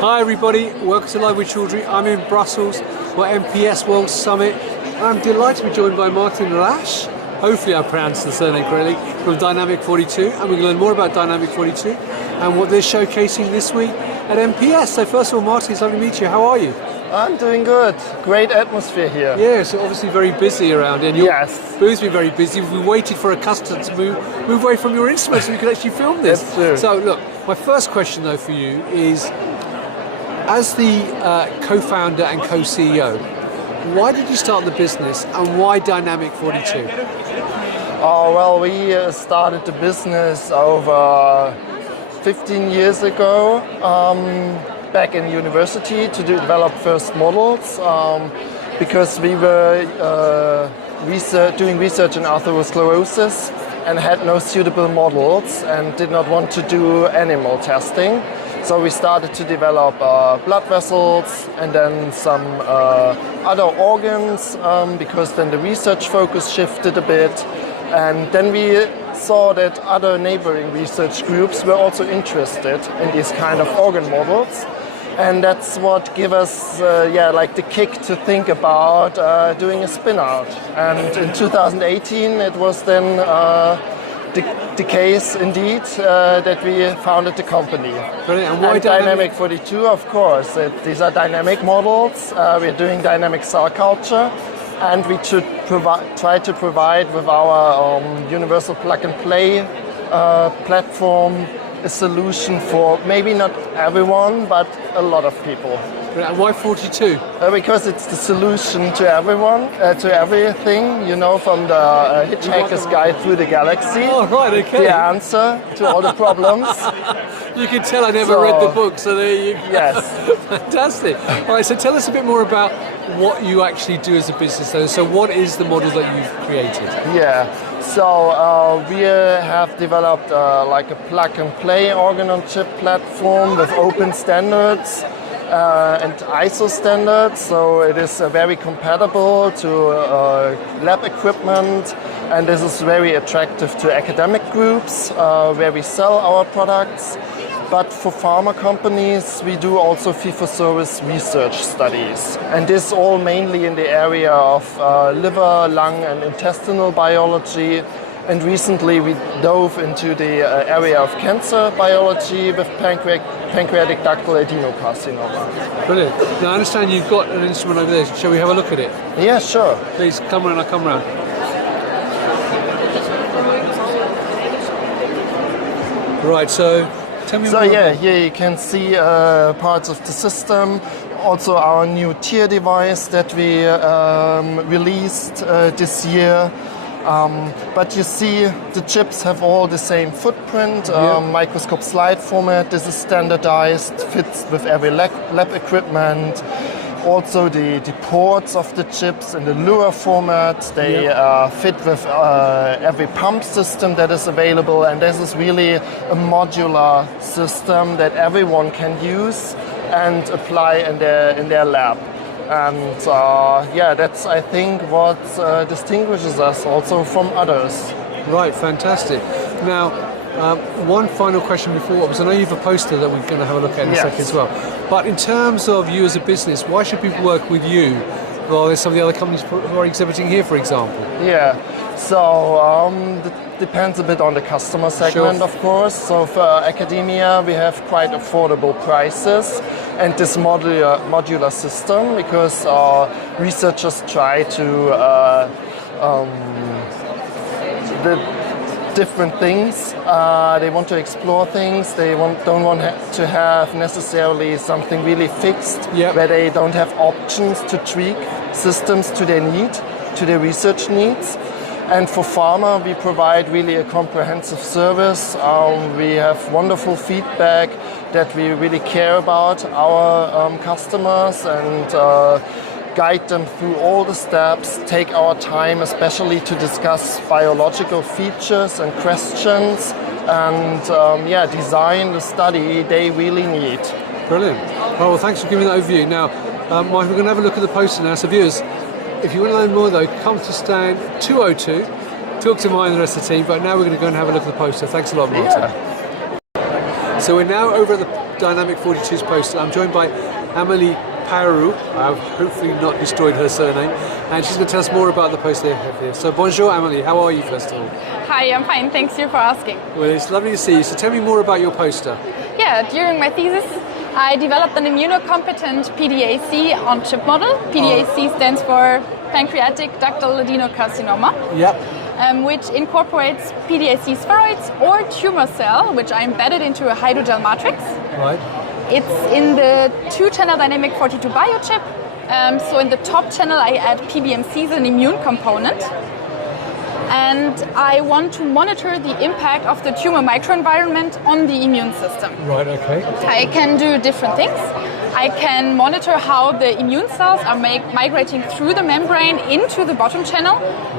Hi everybody, welcome to Live with Children. I'm in Brussels for MPS World Summit. I'm delighted to be joined by Martin Raasch, hopefully I pronounced the surname correctly, from Dynamic42, and we're going to learn more about Dynamic42 and what they're showcasing this week at MPS. So first of all, Martin, it's lovely to meet you. How are you? I'm doing good. Great atmosphere here. Yeah, so obviously very busy around here. And your yes. booth's been very busy. We waited for a customer to move away from your instruments so we could actually film this. That's true. So look, my first question though for you is, as the co-founder and co-CEO, why did you start the business and why Dynamic42? Oh, well, we started the business over 15 years ago. Back in university to develop first models because we were doing research in atherosclerosis and had no suitable models and did not want to do animal testing. So we started to develop blood vessels and then some other organs because then the research focus shifted a bit. And then we saw that other neighboring research groups were also interested in these kind of organ models. And that's what gave us like the kick to think about doing a spin-out. And in 2018 it was then the case indeed that we founded the company. Brilliant. And why and Dynamic42, of course. These are dynamic models. We're doing dynamic cell culture. And we should try to provide with our universal plug-and-play platform a solution for maybe not everyone, but a lot of people. And why 42? Because it's the solution to everyone, to everything, you know, from the Hitchhiker's Guide Through the Galaxy. Oh, right, okay. The answer to all the problems. You can tell I never read the book, so there you go. Yes. Fantastic. All right, so tell us a bit more about what you actually do as a business. So what is the model that you've created? Yeah. So we have developed like a plug-and-play organ-on-chip platform with open standards and ISO standards. So it is very compatible to lab equipment, and this is very attractive to academic groups where we sell our products. But for pharma companies, we do also fee-for-service research studies. And this all mainly in the area of liver, lung, and intestinal biology. And recently we dove into the area of cancer biology with pancreatic ductal adenocarcinoma. Brilliant. Now I understand you've got an instrument over there. Shall we have a look at it? Yeah, sure. Please, come around, I'll come around. Right, so tell me more. So yeah, here you can see parts of the system. Also our new tier device that we released this year. But you see the chips have all the same footprint, microscope slide format. This is standardized, fits with every lab equipment. Also the ports of the chips in the Lua format, they fit with every pump system that is available, and this is really a modular system that everyone can use and apply in their lab. And that's I think what distinguishes us also from others. Right, fantastic. Now, one final question before, because I know you have a poster that we're going to have a look at in a second as well. But in terms of you as a business, why should people work with you rather than some of the other companies who are exhibiting here, for example? Yeah, so it depends a bit on the customer segment, of course. So for academia, we have quite affordable prices and this modular system because researchers try to different things. They want to explore things. They don't want to have necessarily something really fixed where they don't have options to tweak systems to their research needs. And for pharma, we provide really a comprehensive service. We have wonderful feedback that we really care about our customers and guide them through all the steps, take our time especially to discuss biological features and questions, and design the study they really need. Brilliant. Well, thanks for giving that overview. Now, Mike, we're going to have a look at the poster now. So viewers, if you want to learn more though, come to stand 202, talk to Mike and the rest of the team, but now we're going to go and have a look at the poster. Thanks a lot, Martin. Yeah. So we're now over at the Dynamic42's poster. I'm joined by Amélie Paillereau. I've hopefully not destroyed her surname, and she's going to tell us more about the poster they have here. So bonjour Amélie, how are you first of all? Hi, I'm fine, thanks you for asking. Well, it's lovely to see you. So tell me more about your poster. Yeah, during my thesis I developed an immunocompetent PDAC on-chip model. PDAC stands for pancreatic ductal adenocarcinoma. Yep. Which incorporates PDAC spheroids or tumor cell, which are embedded into a hydrogel matrix. Right. It's in the 2-channel Dynamic42 biochip. So in the top channel I add PBMCs, an immune component. And I want to monitor the impact of the tumor microenvironment on the immune system. Right, okay. I can do different things. I can monitor how the immune cells are migrating through the membrane into the bottom channel,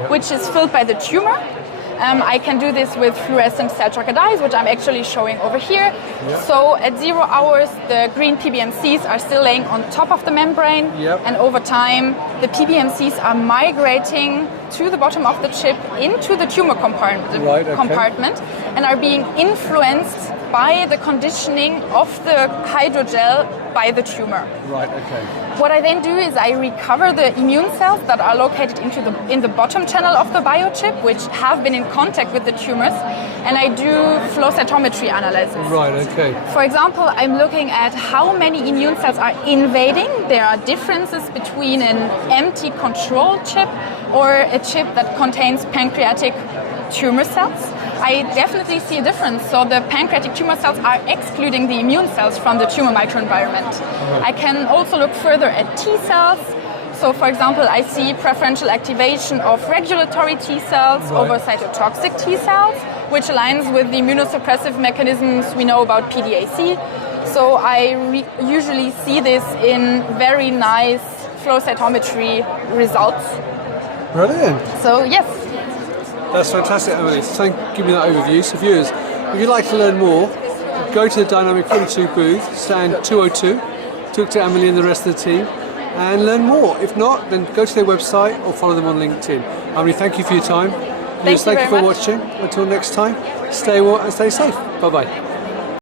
which is filled by the tumor. I can do this with fluorescent cell tracker dyes, which I'm actually showing over here. Yep. So at 0 hours, the green PBMCs are still laying on top of the membrane. Yep. And over time, the PBMCs are migrating to the bottom of the chip into the tumor compartment and are being influenced by the conditioning of the hydrogel by the tumor. Right, okay. What I then do is I recover the immune cells that are located in the bottom channel of the biochip, which have been in contact with the tumors, and I do flow cytometry analysis. Right, okay. For example, I'm looking at how many immune cells are invading. There are differences between an empty control chip or a chip that contains pancreatic tumor cells. I definitely see a difference. So the pancreatic tumor cells are excluding the immune cells from the tumor microenvironment. I can also look further at T cells. So for example, I see preferential activation of regulatory T cells over cytotoxic T cells, which aligns with the immunosuppressive mechanisms we know about PDAC. So I usually see this in very nice flow cytometry results. Brilliant. So yes. That's fantastic, Amélie. Thank you for giving me that overview. So viewers, if you'd like to learn more, go to the Dynamic42 booth, stand 202, talk to Amélie and the rest of the team, and learn more. If not, then go to their website or follow them on LinkedIn. Amélie, thank you for your time. Thank you for watching. Until next time, stay well and stay safe. Bye-bye.